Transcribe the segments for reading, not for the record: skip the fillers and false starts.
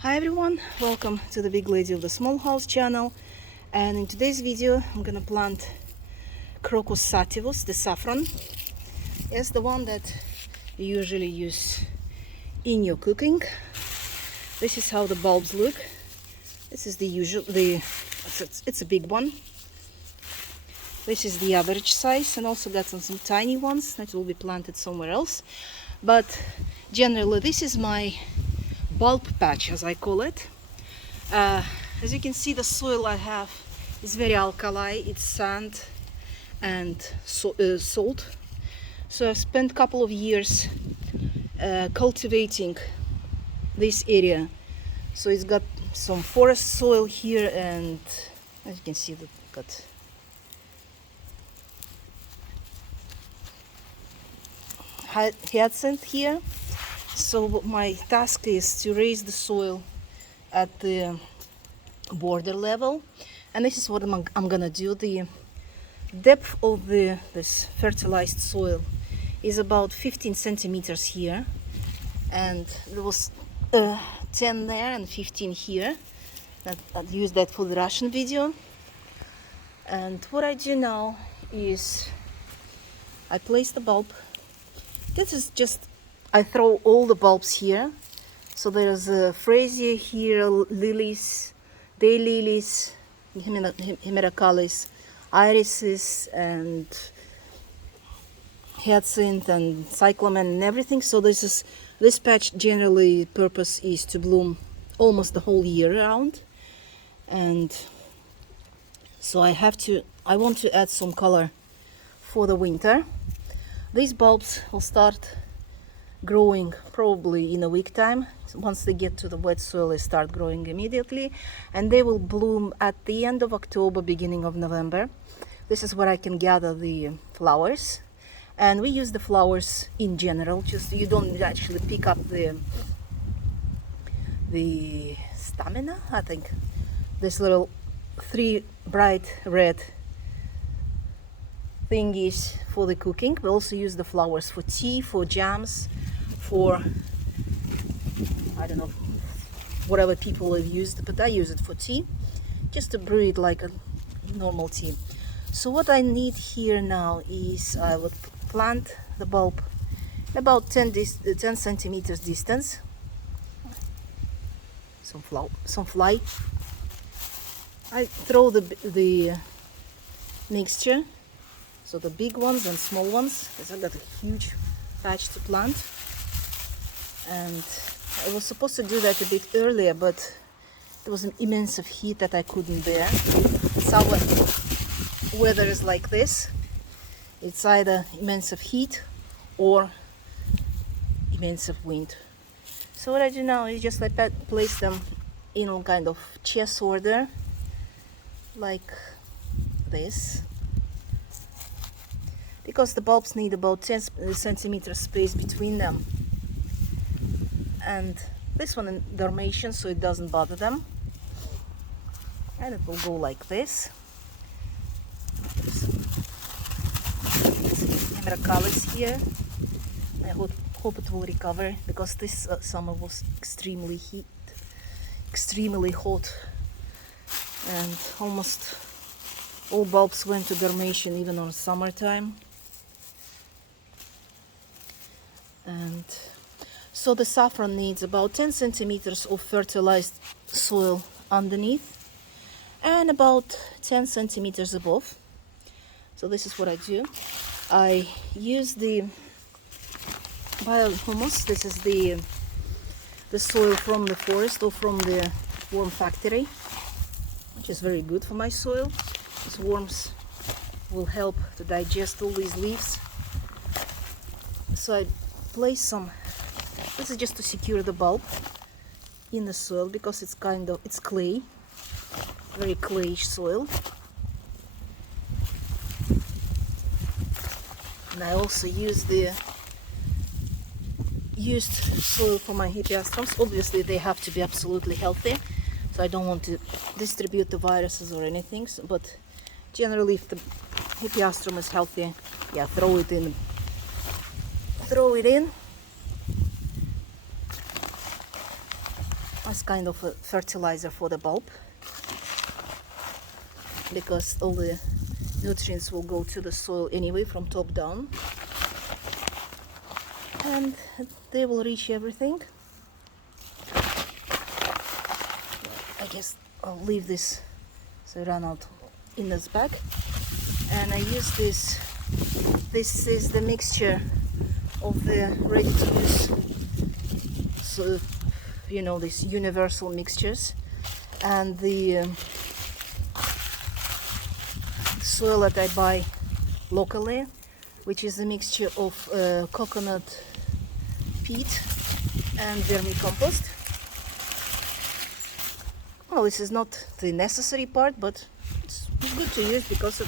Hi everyone, welcome to the Big Lady of the Small House channel, and in today's video I'm gonna plant crocus sativus, the saffron. Yes, the one that you usually use in your cooking. This is how the bulbs look. This is it's a big one. This is the average size, and also got some tiny ones that will be planted somewhere else. But generally this is my bulb patch, as I call it. As you can see, the soil I have is very alkali. It's sand and salt. So I've spent a couple of years cultivating this area. So it's got some forest soil here, and as you can see, we've got hyacinth here. So my task is to raise the soil at the border level, and this is what I'm gonna do. The depth of this fertilized soil is about 15 centimeters here, and there was 10 there and 15 here. I'll use that for the Russian video. And what I do now is I place the bulb. This is just, I throw all the bulbs here. So there's freesia here, lilies, daylilies, hemeracalis, irises, and hyacinth and cyclamen and everything. So this patch generally purpose is to bloom almost the whole year round. And so I want to add some color for the winter. These bulbs will start growing probably in a week time. Once they get to the wet soil, they start growing immediately, and they will bloom at the end of October, beginning of November. This is where I can gather the flowers, and we use the flowers in general. Just you don't actually pick up the stamina, I think. This little 3 bright red thingies for the cooking. We also use the flowers for tea, for jams, for, I don't know, whatever people have used, but I use it for tea, just to brew it like a normal tea. So what I need here now is I would plant the bulb about 10 centimeters distance. Some fly. I throw the mixture. So the big ones and small ones, because I've got a huge patch to plant. And I was supposed to do that a bit earlier, but there was an immense of heat that I couldn't bear. It's our weather is like this. It's either immense of heat or immense of wind. So what I do now is just place them in a kind of chess order, like this. Because the bulbs need about 10 centimeters space between them. And this one in Dalmatian, so it doesn't bother them. And it will go like this. Hemeracalis here. I hope it will recover, because this summer was extremely hot, and almost all bulbs went to Dalmatian even on summertime. And so the saffron needs about 10 centimeters of fertilized soil underneath and about 10 centimeters above. So this is what I do. I use the biohumus. This is the soil from the forest or from the worm factory, which is very good for my soil. These worms will help to digest all these leaves. So I place some. This is just to secure the bulb in the soil, because it's clay, very clayish soil. And I also use the used soil for my hippeastrums. Obviously they have to be absolutely healthy, so I don't want to distribute the viruses or anything, but generally if the hippeastrum is healthy, yeah, throw it in. as kind of a fertilizer for the bulb, because all the nutrients will go to the soil anyway from top down, and they will reach everything. I guess I'll leave this so I run out in this bag. And I use this. This is the mixture of the ready-to-use, so you know, these universal mixtures, and the soil that I buy locally, which is a mixture of coconut peat and vermicompost. Well, this is not the necessary part, but it's good to use because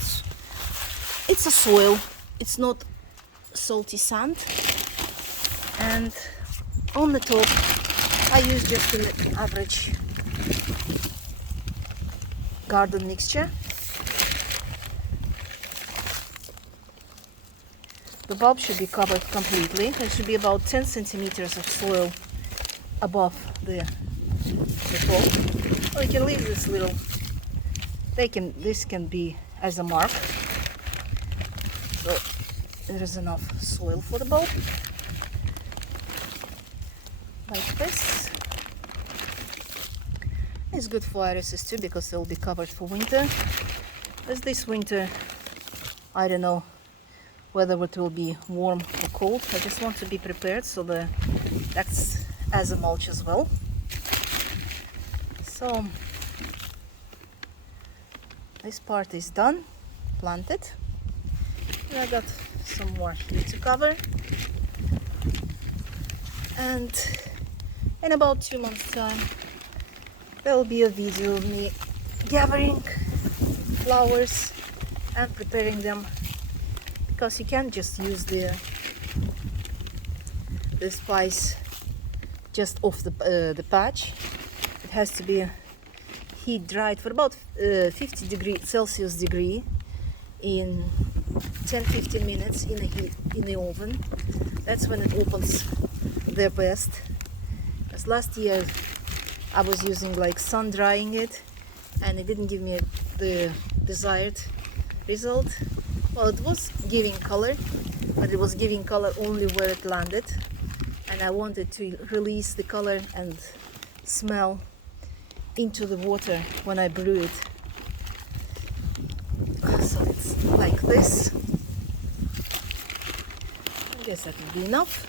it's a soil. It's not salty sand. And on the top, I use just an average garden mixture. The bulb should be covered completely. There should be about 10 centimeters of soil above the top. Or you can leave this little. This can be as a mark. So there is enough soil for the bulb. Like this. It's good for irises too, because they'll be covered for winter. As this winter, I don't know whether it will be warm or cold. I just want to be prepared, so that's as a mulch as well. So this part is done, planted. And I got some more here to cover. And in about 2 months' time, there will be a video of me gathering flowers and preparing them, because you can't just use the spice just off the patch. It has to be heat dried for about 50 Celsius degree in 10-15 minutes in the oven. That's when it opens their best. As last year I was using like sun drying it, and it didn't give me the desired result. Well, it was giving color, but it was giving color only where it landed, and I wanted to release the color and smell into the water when I brew it. So it's like this. I guess that will be enough.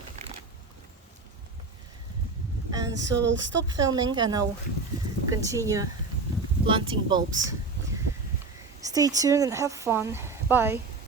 And so I'll stop filming and I'll continue planting bulbs. Stay tuned and have fun. Bye.